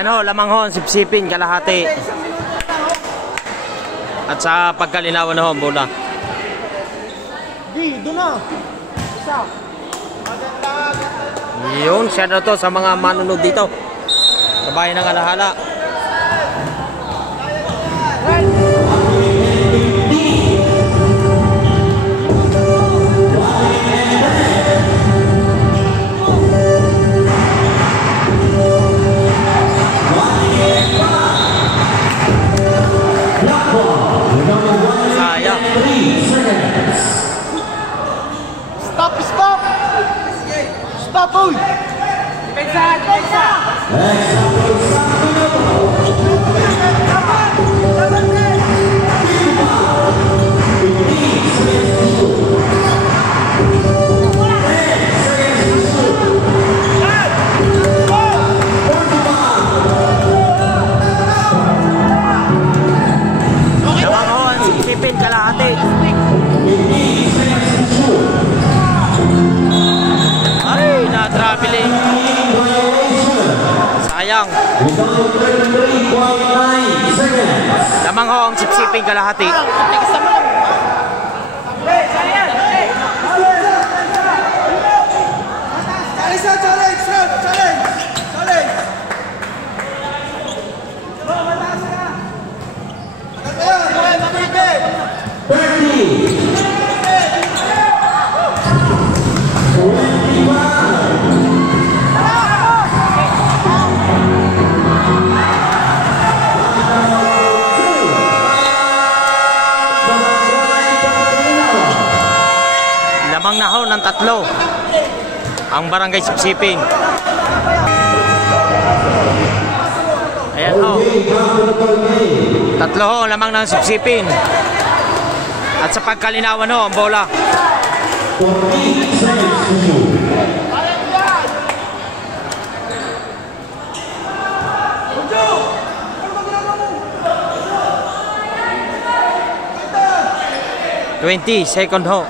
Ayan ho, lamang ho, sipsipin, kalahati. At sa pagkalinawan ho, bola. Di, doon na. Isa. Yun, siya na to sa mga manunod dito. Sa bayan ng Alahala. Sayang. Stop, stop. Stop, boy. Pensa, pensa. Sipin kalahati. Ay, na-traveling. Sayang. Lamang ho ang sipsipin kalahati. Lamang na ho ng tatlo ang barangay Sipsipin. Ayan ho, tatlo ho lamang ng Sipsipin. At sa pagkalinawan ho ang bola. Twenty second ho.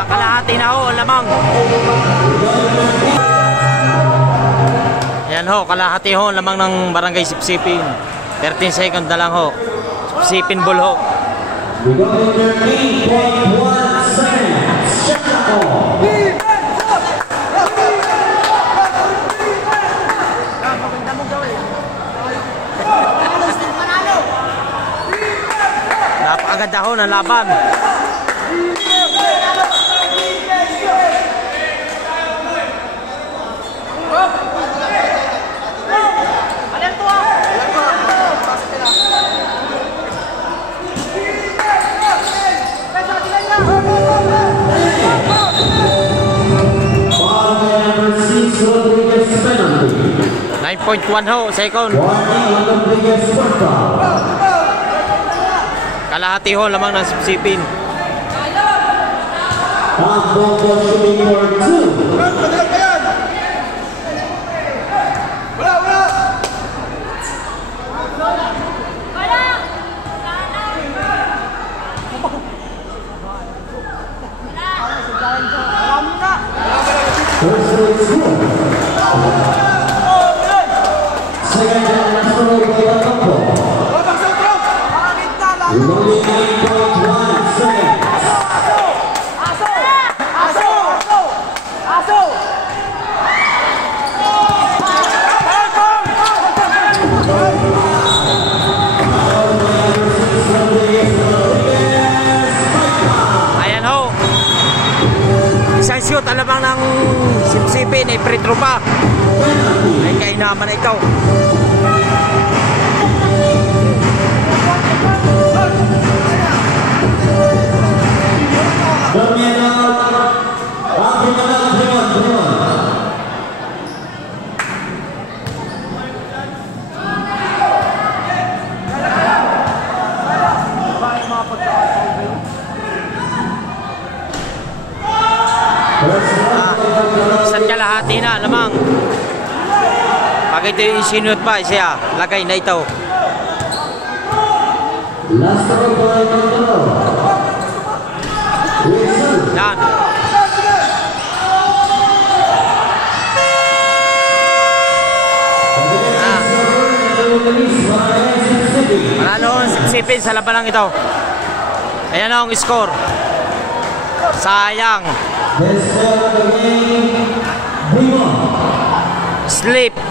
Kalahati na ho, lamang. Yan ho, kalahati ho, lamang ng barangay Sipsipin. 13 second na lang ho. Sipsipin ball ho. Napakaganda ho ng laban. .1 ho, second. Kalahati ho, lamang ng Sipsipin. Isang shoot, alamang ng Sipsipin ay free throw pa. Ay kainaman na ikaw. Isang kalahati na lamang. Pag ito yung isinut pa siya, lagay na ito. Yan. Manalo ang sipsipin sa labanang ito. Ayan ang score. Sayang. Sleep.